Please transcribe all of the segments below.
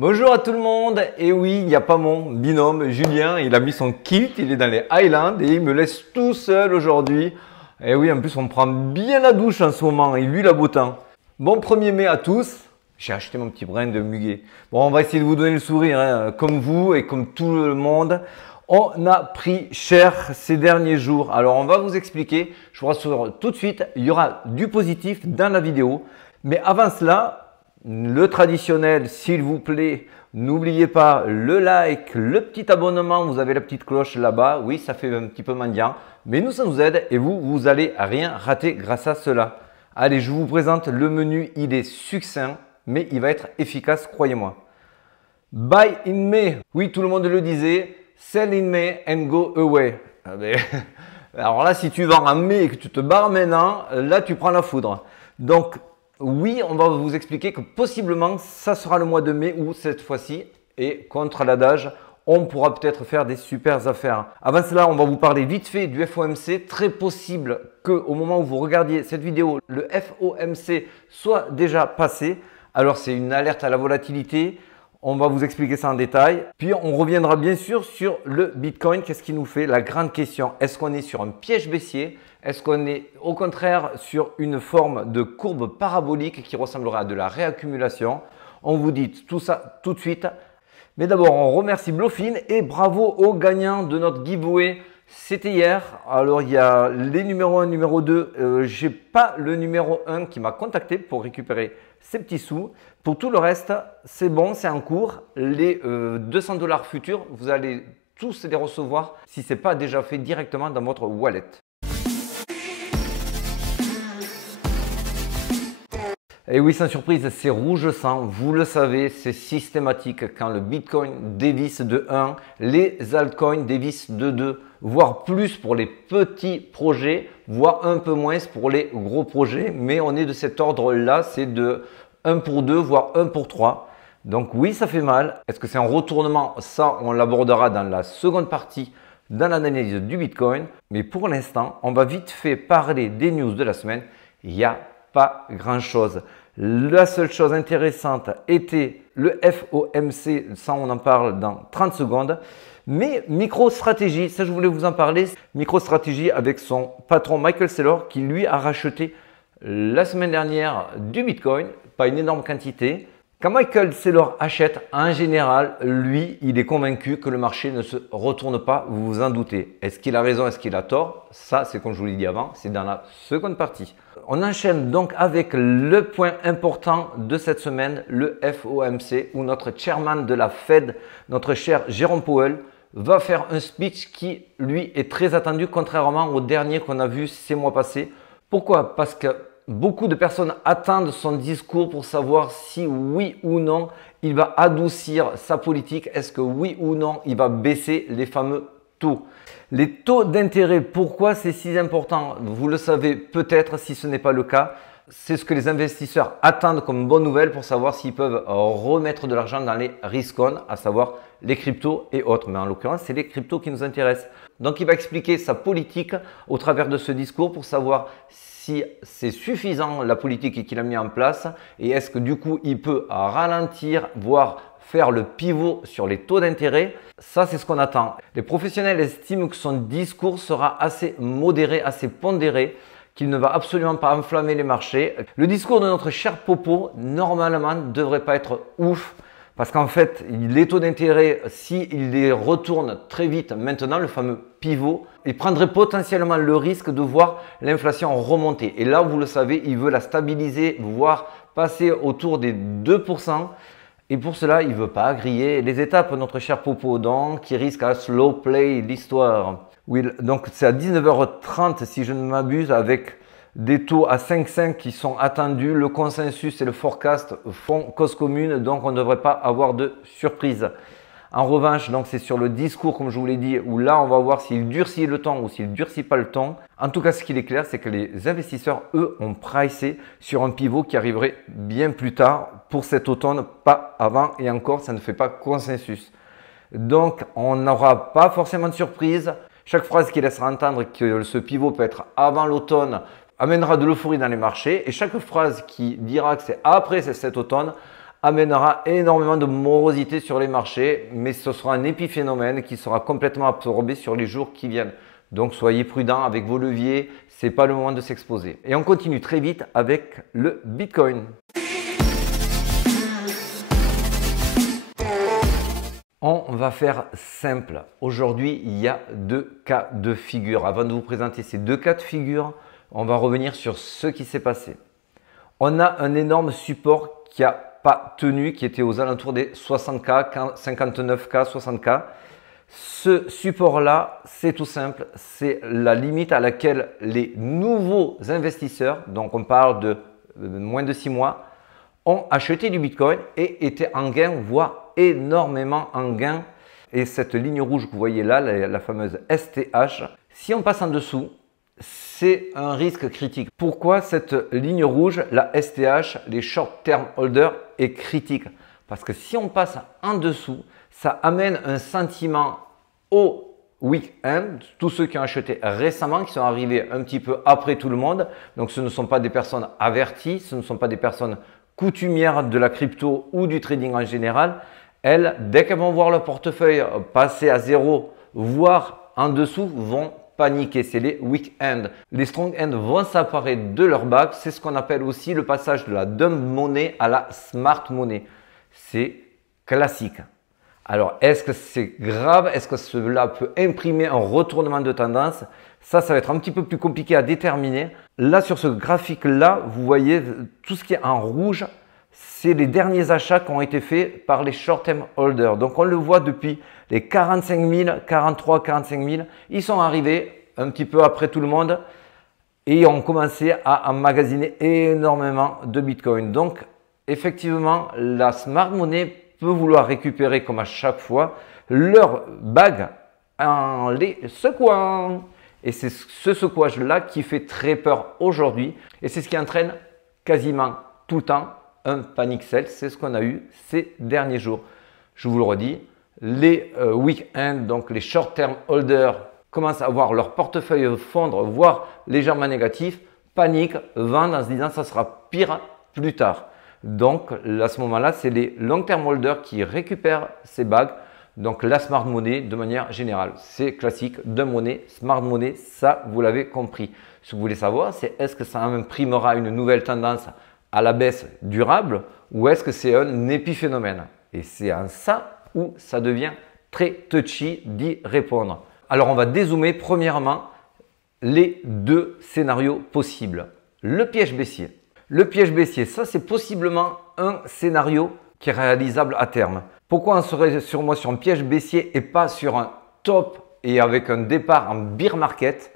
Bonjour à tout le monde. Et oui, il n'y a pas mon binôme Julien, il a mis son kit, il est dans les Highlands et il me laisse tout seul aujourd'hui. Et oui, en plus on prend bien la douche en ce moment, il lui la beau temps. Bon 1er mai à tous. J'ai acheté mon petit brin de muguet. Bon, on va essayer de vous donner le sourire, hein. Comme vous et comme tout le monde. On a pris cher ces derniers jours. Alors, on va vous expliquer. Je vous rassure tout de suite, il y aura du positif dans la vidéo. Mais avant cela, le traditionnel, s'il vous plaît, n'oubliez pas le like, le petit abonnement. Vous avez la petite cloche là-bas. Oui, ça fait un petit peu mendiant. Mais nous, ça nous aide et vous allez rien rater grâce à cela. Allez, je vous présente le menu. Il est succinct, mais il va être efficace, croyez-moi. Buy in May. Oui, tout le monde le disait. Sell in May and go away. Alors là, si tu vends en mai et que tu te barres maintenant, là, tu prends la foudre. Donc, oui, on va vous expliquer que possiblement, ça sera le mois de mai ou cette fois-ci. Et contre l'adage, on pourra peut-être faire des super affaires. Avant cela, on va vous parler vite fait du FOMC. Très possible qu'au moment où vous regardiez cette vidéo, le FOMC soit déjà passé. Alors, c'est une alerte à la volatilité. On va vous expliquer ça en détail. Puis, on reviendra bien sûr sur le Bitcoin. Qu'est-ce qui nous fait la grande question? Est-ce qu'on est sur un piège baissier? Est-ce qu'on est au contraire sur une forme de courbe parabolique qui ressemblera à de la réaccumulation? On vous dit tout ça tout de suite. Mais d'abord, on remercie Blofin et bravo aux gagnants de notre giveaway. C'était hier. Alors, il y a les numéros 1, numéro 2. Je n'ai pas le numéro 1 qui m'a contacté pour récupérer ces petits sous. Pour tout le reste, c'est bon, c'est en cours. Les 200 $ futurs, vous allez tous les recevoir si ce n'est pas déjà fait directement dans votre wallet. Et oui, sans surprise, c'est rouge sang. Vous le savez, c'est systématique. Quand le Bitcoin dévisse de 1, les altcoins dévissent de 2, voire plus pour les petits projets, voire un peu moins pour les gros projets. Mais on est de cet ordre-là, c'est de 1 pour 2, voire 1 pour 3. Donc oui, ça fait mal. Est-ce que c'est un retournement? Ça, on l'abordera dans la seconde partie, dans l'analyse du Bitcoin. Mais pour l'instant, on va vite fait parler des news de la semaine. Il n'y a pas grand-chose. La seule chose intéressante était le FOMC, ça on en parle dans 30 secondes. Mais MicroStrategy, ça je voulais vous en parler. MicroStrategy avec son patron Michael Saylor qui lui a racheté la semaine dernière du Bitcoin, pas une énorme quantité. Quand Michael Saylor achète, en général, lui, il est convaincu que le marché ne se retourne pas, vous vous en doutez. Est-ce qu'il a raison, est-ce qu'il a tort? Ça, c'est comme je vous l'ai dit avant, c'est dans la seconde partie. On enchaîne donc avec le point important de cette semaine, le FOMC, où notre chairman de la Fed, notre cher Jérôme Powell, va faire un speech qui, lui, est très attendu, contrairement au dernier qu'on a vu ces mois passés. Pourquoi? Parce que beaucoup de personnes attendent son discours pour savoir si oui ou non il va adoucir sa politique. Est-ce que oui ou non il va baisser les fameux taux? Les taux d'intérêt, pourquoi c'est si important? Vous le savez peut-être si ce n'est pas le cas. C'est ce que les investisseurs attendent comme bonne nouvelle pour savoir s'ils peuvent remettre de l'argent dans les risk-on, à savoir les cryptos et autres. Mais en l'occurrence, c'est les cryptos qui nous intéressent. Donc, il va expliquer sa politique au travers de ce discours pour savoir si c'est suffisant la politique qu'il a mis en place et est-ce que du coup, il peut ralentir, voire faire le pivot sur les taux d'intérêt. Ça, c'est ce qu'on attend. Les professionnels estiment que son discours sera assez modéré, assez pondéré, qu'il ne va absolument pas enflammer les marchés. Le discours de notre cher Popo, normalement, ne devrait pas être ouf. Parce qu'en fait, les taux d'intérêt, s'il les retourne très vite maintenant, le fameux pivot, il prendrait potentiellement le risque de voir l'inflation remonter. Et là, vous le savez, il veut la stabiliser, voire passer autour des 2%. Et pour cela, il ne veut pas griller les étapes, notre cher Popo, donc qui risque à slow play l'histoire. Oui, donc c'est à 19h30 si je ne m'abuse, avec des taux à 5,5 qui sont attendus. Le consensus et le forecast font cause commune, donc on ne devrait pas avoir de surprise. En revanche, donc c'est sur le discours, comme je vous l'ai dit, où là on va voir s'il durcit le ton ou s'il ne durcit pas le ton. En tout cas, ce qu'il est clair, c'est que les investisseurs, eux, ont pricé sur un pivot qui arriverait bien plus tard pour cet automne, pas avant, et encore, ça ne fait pas consensus. Donc, on n'aura pas forcément de surprise. Chaque phrase qui laissera entendre que ce pivot peut être avant l'automne amènera de l'euphorie dans les marchés, et chaque phrase qui dira que c'est après cet automne amènera énormément de morosité sur les marchés, mais ce sera un épiphénomène qui sera complètement absorbé sur les jours qui viennent. Donc soyez prudents avec vos leviers, ce n'est pas le moment de s'exposer. Et on continue très vite avec le Bitcoin. On va faire simple. Aujourd'hui, il y a deux cas de figure. Avant de vous présenter ces deux cas de figure, on va revenir sur ce qui s'est passé. On a un énorme support qui n'a pas tenu, qui était aux alentours des 60K, 59K, 60K. Ce support-là, c'est tout simple, c'est la limite à laquelle les nouveaux investisseurs, donc on parle de moins de 6 mois, ont acheté du Bitcoin et étaient en gain, voire énormément en gain. Et cette ligne rouge que vous voyez là, la fameuse STH, si on passe en dessous, c'est un risque critique. Pourquoi cette ligne rouge, la STH, les short term holders, est critique? Parce que si on passe en dessous, ça amène un sentiment au week-end, tous ceux qui ont acheté récemment, qui sont arrivés un petit peu après tout le monde. Donc ce ne sont pas des personnes averties, ce ne sont pas des personnes coutumières de la crypto ou du trading en général. Elles, dès qu'elles vont voir leur portefeuille passer à zéro, voire en dessous, vont paniquer. C'est les week-ends. Les strong ends vont s'emparer de leur bague. C'est ce qu'on appelle aussi le passage de la dumb money à la smart money. C'est classique. Alors, est-ce que c'est grave? Est-ce que cela peut imprimer un retournement de tendance? Ça va être un petit peu plus compliqué à déterminer. Là, sur ce graphique-là, vous voyez tout ce qui est en rouge, c'est les derniers achats qui ont été faits par les short-term holders. Donc, on le voit depuis les 45 000, 43, 45 000. Ils sont arrivés un petit peu après tout le monde et ont commencé à emmagasiner énormément de Bitcoin. Donc, effectivement, la smart money peut vouloir récupérer, comme à chaque fois, leur bague en les secouant. Et c'est ce secouage-là qui fait très peur aujourd'hui. Et c'est ce qui entraîne quasiment tout le temps un panic sell. C'est ce qu'on a eu ces derniers jours. Je vous le redis, les week-ends, donc les short-term holders, commencent à voir leur portefeuille fondre, voire légèrement négatif, panique, vendent en se disant que ça sera pire plus tard. Donc à ce moment-là, c'est les long-term holders qui récupèrent ces bagues. Donc la smart money de manière générale, c'est classique de monnaie, smart money, ça vous l'avez compris. Ce que vous voulez savoir, c'est est-ce que ça imprimera une nouvelle tendance à la baisse durable ou est-ce que c'est un épiphénomène? Et c'est en ça où ça devient très touchy d'y répondre. Alors on va dézoomer premièrement les deux scénarios possibles. Le piège baissier. Le piège baissier, ça c'est possiblement un scénario qui est réalisable à terme. Pourquoi on serait sur un piège baissier et pas sur un top et avec un départ en bear market?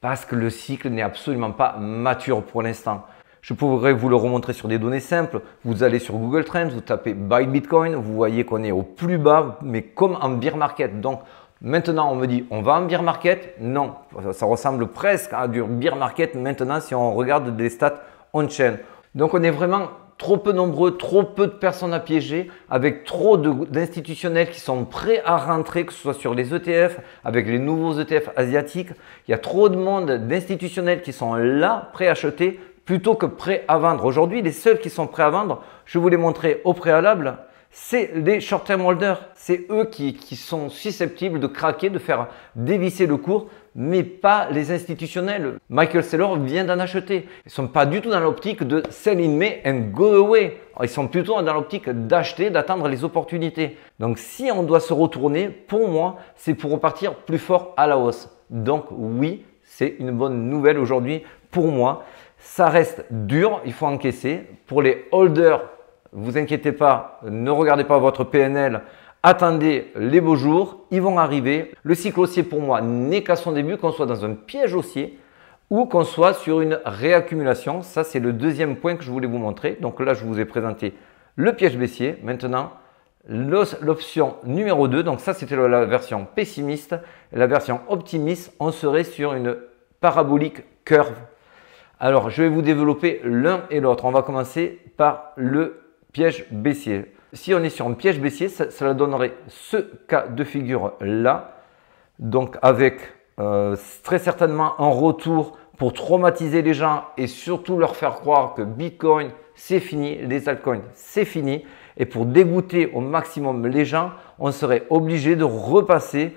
Parce que le cycle n'est absolument pas mature pour l'instant. Je pourrais vous le remontrer sur des données simples. Vous allez sur Google Trends, vous tapez Buy Bitcoin, vous voyez qu'on est au plus bas, mais comme en bear market. Donc maintenant, on me dit, on va en bear market? Non, ça ressemble presque à du bear market maintenant si on regarde des stats on-chain. Donc on est vraiment trop peu nombreux, trop peu de personnes à piéger, avec trop d'institutionnels qui sont prêts à rentrer, que ce soit sur les ETF, avec les nouveaux ETF asiatiques. Il y a trop de monde d'institutionnels qui sont là, prêts à acheter, plutôt que prêts à vendre. Aujourd'hui, les seuls qui sont prêts à vendre, je vous l'ai montré au préalable, c'est les short-term holders. C'est eux qui sont susceptibles de craquer, de faire dévisser le cours, mais pas les institutionnels. Michael Saylor vient d'en acheter. Ils ne sont pas du tout dans l'optique de sell in May and go away. Ils sont plutôt dans l'optique d'acheter, d'attendre les opportunités. Donc si on doit se retourner, pour moi, c'est pour repartir plus fort à la hausse. Donc oui, c'est une bonne nouvelle aujourd'hui pour moi. Ça reste dur, il faut encaisser. Pour les holders, vous inquiétez pas, ne regardez pas votre PNL. Attendez les beaux jours, ils vont arriver. Le cycle haussier pour moi n'est qu'à son début, qu'on soit dans un piège haussier ou qu'on soit sur une réaccumulation. Ça, c'est le deuxième point que je voulais vous montrer. Donc là, je vous ai présenté le piège baissier. Maintenant, l'option numéro 2. Donc ça, c'était la version pessimiste. La version optimiste, on serait sur une parabolique curve. Alors, je vais vous développer l'un et l'autre. On va commencer par le piège baissier. Si on est sur un piège baissier, cela donnerait ce cas de figure là, donc avec très certainement un retour pour traumatiser les gens et surtout leur faire croire que Bitcoin c'est fini, les altcoins c'est fini. Et pour dégoûter au maximum les gens, on serait obligé de repasser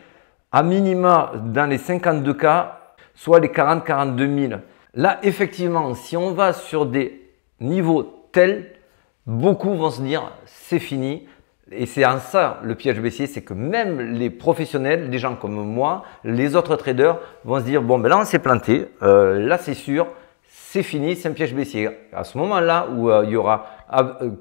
à minima dans les 52K, soit les 40-42 000. Là, effectivement, si on va sur des niveaux tels, beaucoup vont se dire c'est fini. Et c'est en ça le piège baissier, c'est que même les professionnels, les gens comme moi, les autres traders vont se dire bon ben là on s'est planté, là c'est sûr, c'est fini, c'est un piège baissier. À ce moment-là où il y aura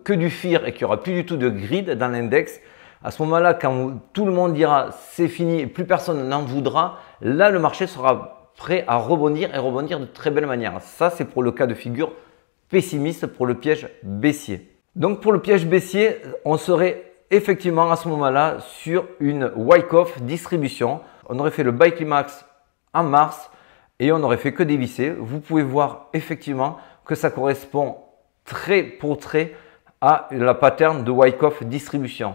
que du fear et qu'il n'y aura plus du tout de grid dans l'index, à ce moment-là quand tout le monde dira c'est fini et plus personne n'en voudra, là le marché sera prêt à rebondir et rebondir de très belle manière. Ça c'est pour le cas de figure pessimiste pour le piège baissier. Donc pour le piège baissier, on serait effectivement à ce moment-là sur une Wyckoff distribution. On aurait fait le buy climax en mars et on n'aurait fait que dévisser. Vous pouvez voir effectivement que ça correspond trait pour trait à la pattern de Wyckoff distribution.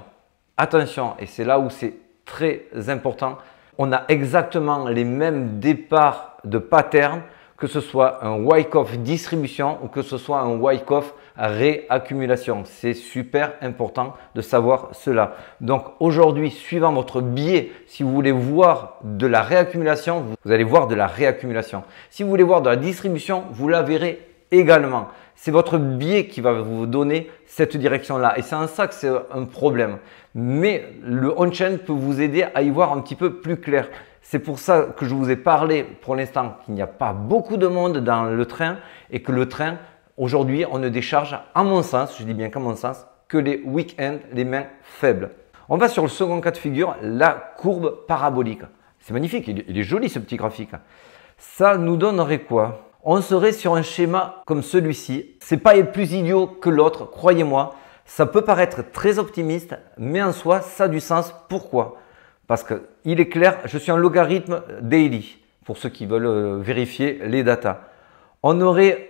Attention, et c'est là où c'est très important, on a exactement les mêmes départs de pattern, que ce soit un Wyckoff distribution ou que ce soit un Wyckoff réaccumulation. C'est super important de savoir cela. Donc aujourd'hui, suivant votre biais, si vous voulez voir de la réaccumulation, vous allez voir de la réaccumulation. Si vous voulez voir de la distribution, vous la verrez également. C'est votre biais qui va vous donner cette direction-là. Et c'est en ça que c'est un problème. Mais le on-chain peut vous aider à y voir un petit peu plus clair. C'est pour ça que je vous ai parlé pour l'instant qu'il n'y a pas beaucoup de monde dans le train et que le train, aujourd'hui, on ne décharge, à mon sens, je dis bien qu'à mon sens, que les week-ends, les mains faibles. On va sur le second cas de figure, la courbe parabolique. C'est magnifique, il est joli ce petit graphique. Ça nous donnerait quoi? On serait sur un schéma comme celui-ci. Ce n'est pas plus idiot que l'autre, croyez-moi. Ça peut paraître très optimiste, mais en soi, ça a du sens. Pourquoi? Parce qu'il est clair, je suis un logarithme daily, pour ceux qui veulent vérifier les datas. On aurait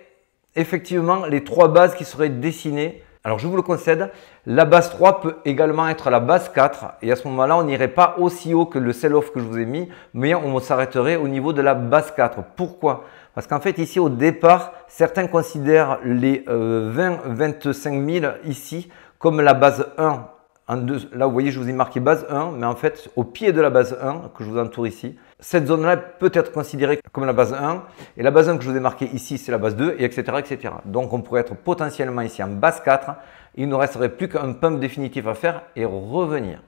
effectivement les trois bases qui seraient dessinées. Alors je vous le concède, la base 3 peut également être la base 4 et à ce moment-là, on n'irait pas aussi haut que le sell-off que je vous ai mis, mais on s'arrêterait au niveau de la base 4. Pourquoi? Parce qu'en fait, ici au départ, certains considèrent les 20-25 000 ici comme la base 1. Là, vous voyez, je vous ai marqué base 1, mais en fait, au pied de la base 1, que je vous entoure ici, cette zone-là peut être considérée comme la base 1. Et la base 1 que je vous ai marqué ici, c'est la base 2, et etc., etc. Donc, on pourrait être potentiellement ici en base 4. Il ne resterait plus qu'un pump définitif à faire et revenir.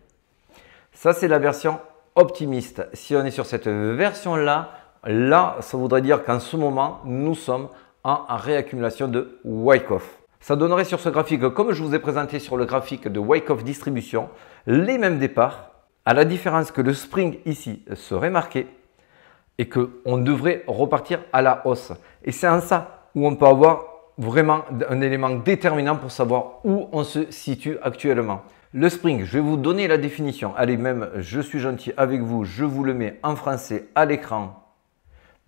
Ça, c'est la version optimiste. Si on est sur cette version-là, là, ça voudrait dire qu'en ce moment, nous sommes en réaccumulation de Wyckoff. Ça donnerait sur ce graphique, comme je vous ai présenté sur le graphique de Wyckoff distribution, les mêmes départs, à la différence que le spring ici serait marqué et qu'on devrait repartir à la hausse. Et c'est en ça où on peut avoir vraiment un élément déterminant pour savoir où on se situe actuellement. Le spring, je vais vous donner la définition. Allez, même, je suis gentil avec vous, je vous le mets en français à l'écran.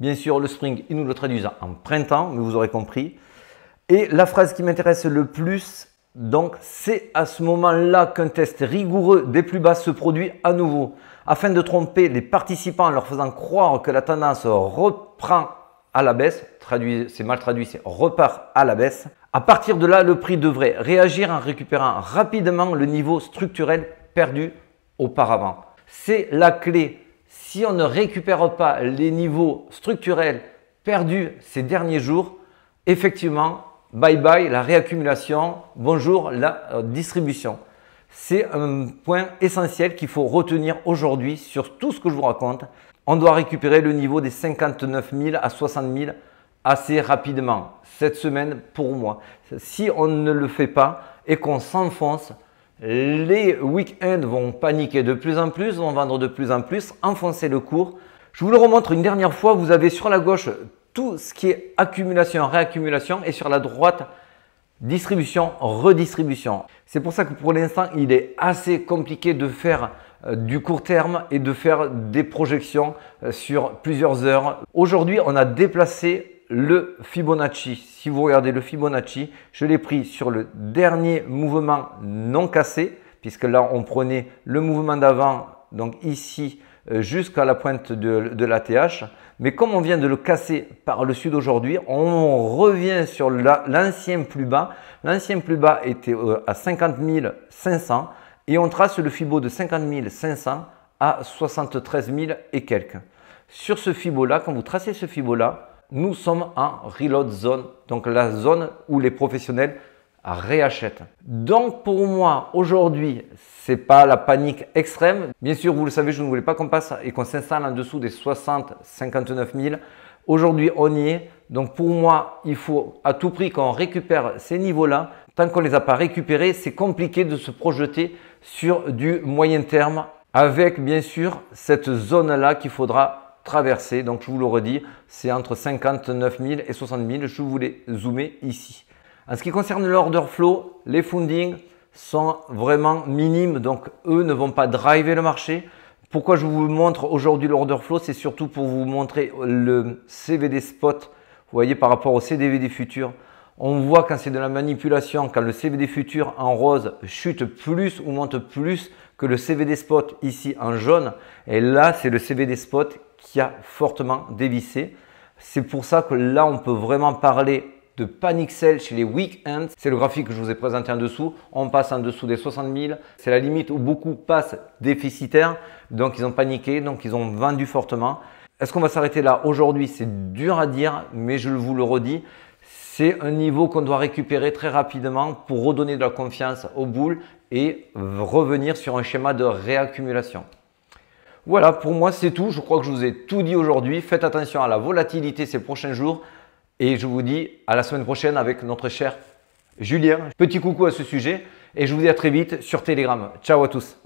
Bien sûr, le spring, il nous le traduisent en printemps, mais vous aurez compris. Et la phrase qui m'intéresse le plus, donc, c'est à ce moment-là qu'un test rigoureux des plus bas se produit à nouveau, afin de tromper les participants en leur faisant croire que la tendance reprend à la baisse. C'est mal traduit, c'est repart à la baisse. À partir de là, le prix devrait réagir en récupérant rapidement le niveau structurel perdu auparavant. C'est la clé. Si on ne récupère pas les niveaux structurels perdus ces derniers jours, effectivement, bye bye la réaccumulation, bonjour la distribution. C'est un point essentiel qu'il faut retenir aujourd'hui sur tout ce que je vous raconte. On doit récupérer le niveau des 59 000 à 60 000 assez rapidement, cette semaine pour moi. Si on ne le fait pas et qu'on s'enfonce, les week-ends vont paniquer de plus en plus, vont vendre de plus en plus, enfoncer le cours. Je vous le remontre une dernière fois, vous avez sur la gauche tout ce qui est accumulation, réaccumulation et sur la droite, distribution, redistribution. C'est pour ça que pour l'instant, il est assez compliqué de faire du court terme et de faire des projections sur plusieurs heures. Aujourd'hui, on a déplacé le Fibonacci. Si vous regardez le Fibonacci, je l'ai pris sur le dernier mouvement non cassé, puisque là, on prenait le mouvement d'avant, donc ici, jusqu'à la pointe de la TH. Mais comme on vient de le casser par le sud aujourd'hui, on revient sur l'ancien plus bas. L'ancien plus bas était à 50 500 et on trace le Fibo de 50 500 à 73 000 et quelques. Sur ce Fibo-là, quand vous tracez ce Fibo-là, nous sommes en reload zone, donc la zone où les professionnels réachètent. Donc pour moi, aujourd'hui, ce n'est pas la panique extrême. Bien sûr, vous le savez, je ne voulais pas qu'on passe et qu'on s'installe en dessous des 60 59 000. Aujourd'hui, on y est. Donc pour moi, il faut à tout prix qu'on récupère ces niveaux-là. Tant qu'on ne les a pas récupérés, c'est compliqué de se projeter sur du moyen terme avec bien sûr cette zone-là qu'il faudra traverser. Donc je vous le redis, c'est entre 59 000 et 60 000. Je voulais zoomer ici. En ce qui concerne l'order flow, les fundings sont vraiment minimes, donc eux ne vont pas driver le marché. Pourquoi je vous montre aujourd'hui l'order flow? C'est surtout pour vous montrer le CVD spot. Vous voyez par rapport au CVD futur, on voit quand c'est de la manipulation, quand le CVD futur en rose chute plus ou monte plus que le CVD spot ici en jaune. Et là, c'est le CVD spot qui a fortement dévissé. C'est pour ça que là, on peut vraiment parler de panic sell chez les week-ends. C'est le graphique que je vous ai présenté en dessous. On passe en dessous des 60 000. C'est la limite où beaucoup passent déficitaires. Donc, ils ont paniqué, donc ils ont vendu fortement. Est-ce qu'on va s'arrêter là? Aujourd'hui, c'est dur à dire, mais je vous le redis. C'est un niveau qu'on doit récupérer très rapidement pour redonner de la confiance aux boules et revenir sur un schéma de réaccumulation. Voilà, pour moi, c'est tout. Je crois que je vous ai tout dit aujourd'hui. Faites attention à la volatilité ces prochains jours. Et je vous dis à la semaine prochaine avec notre cher Julien. Petit coucou à ce sujet et je vous dis à très vite sur Telegram. Ciao à tous.